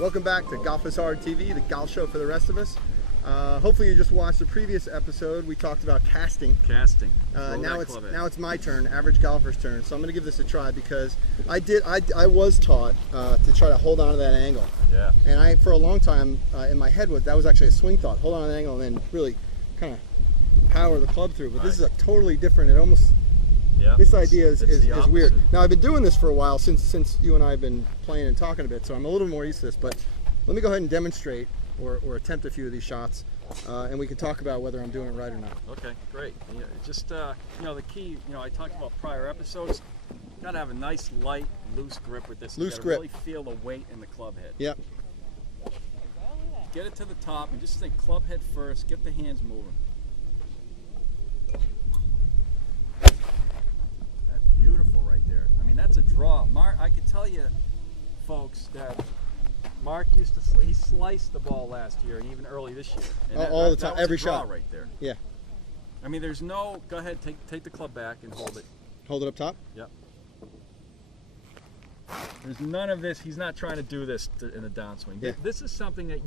Welcome back to Golf is Hard TV, the golf show for the rest of us. Hopefully you just watched the previous episode. We talked about casting. Now it's my turn, average golfer's turn. So I'm going to give this a try because I was taught to try to hold on to that angle. Yeah. And for a long time in my head that was actually a swing thought. Hold on to the angle and then really kind of power the club through. But this is a totally different. It almost. Yep. This idea is weird. Now I've been doing this for a while since you and I have been playing and talking a bit, so I'm a little more used to this. But let me go ahead and demonstrate or attempt a few of these shots, and we can talk about whether I'm doing it right or not. Okay, great. Yeah, just the key. I talked about prior episodes. You gotta have a nice, light, loose grip with this. Loose grip. Really feel the weight in the club head. Yep. Get it to the top and just think club head first. Get the hands moving. Beautiful right there. I mean, that's a draw. Marc, I could tell you, folks, that Marc used to he sliced the ball last year and even early this year. And all the time, that was every a draw shot right there. Yeah. I mean, there's no. Go ahead, take the club back and hold it. Hold it up top. Yep. There's none of this. He's not trying to do this in a downswing. Yeah. This is something that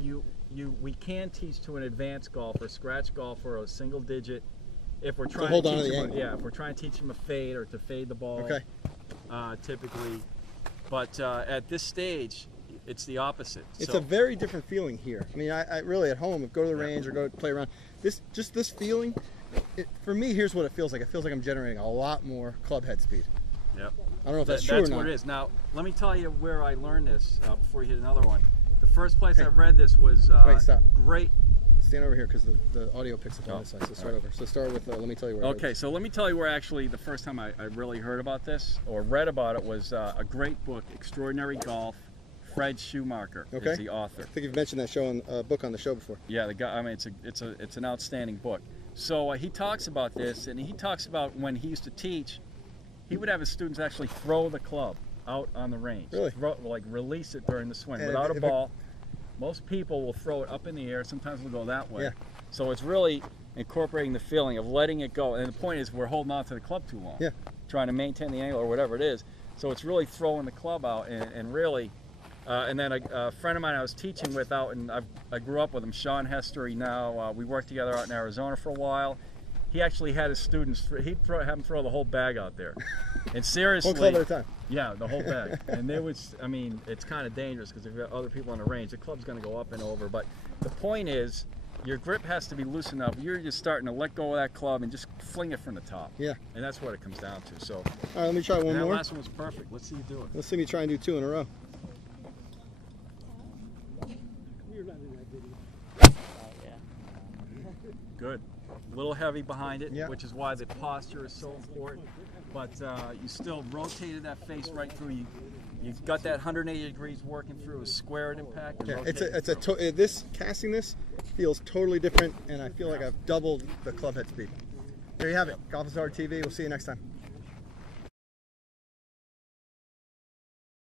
we can teach to an advanced golfer, scratch golfer, or a single digit. If we're trying to teach him, if we're trying to teach him a fade or to fade the ball, typically. But at this stage, it's the opposite. It's a very different feeling here. I mean, I really at home, go to the range or go play around. This feeling, for me, here's what it feels like. It feels like I'm generating a lot more club head speed. Yep. I don't know if that's true or not. That's what it is. Now, let me tell you where I learned this before you hit another one. The first place I read this was Wait, stop. Great. Stand over here because the audio picks up on this side. So start over. So start with, let me tell you where. Okay, so let me tell you where actually the first time I really heard about this or read about it was a great book, Extraordinary Golf. Fred Schumacher is the author. I think you've mentioned that book on the show before. Yeah, the guy. I mean, it's an outstanding book. So he talks about this, and he talks about when he used to teach, he would have his students actually throw the club out on the range. Really? Like release it during the swing without a ball. Most people will throw it up in the air. Sometimes we'll go that way. Yeah. So it's really incorporating the feeling of letting it go. And the point is we're holding on to the club too long. Yeah. Trying to maintain the angle or whatever it is. So it's really throwing the club out and really, and then a friend of mine I was teaching with out, and I grew up with him, Sean Hester. We worked together out in Arizona for a while. He actually had his students, he'd have them throw the whole bag out there. And seriously. One club at a time. Yeah, the whole bag. And there was, I mean, it's kind of dangerous because if you have other people on the range, the club's going to go up and over. But the point is, your grip has to be loose enough. You're just starting to let go of that club and just fling it from the top. Yeah. And that's what it comes down to. So. All right, let me try one more. That last one was perfect. Let's see you do it. Let's see me try and do 2 in a row. Good. A little heavy behind it, yeah. Which is why the posture is so important. But you still rotated that face right through. You got that 180 degrees working through a squared impact. Yeah, this casting this feels totally different, and I feel like I've doubled the club head speed. There you have it. Golf is Hard TV. We'll see you next time.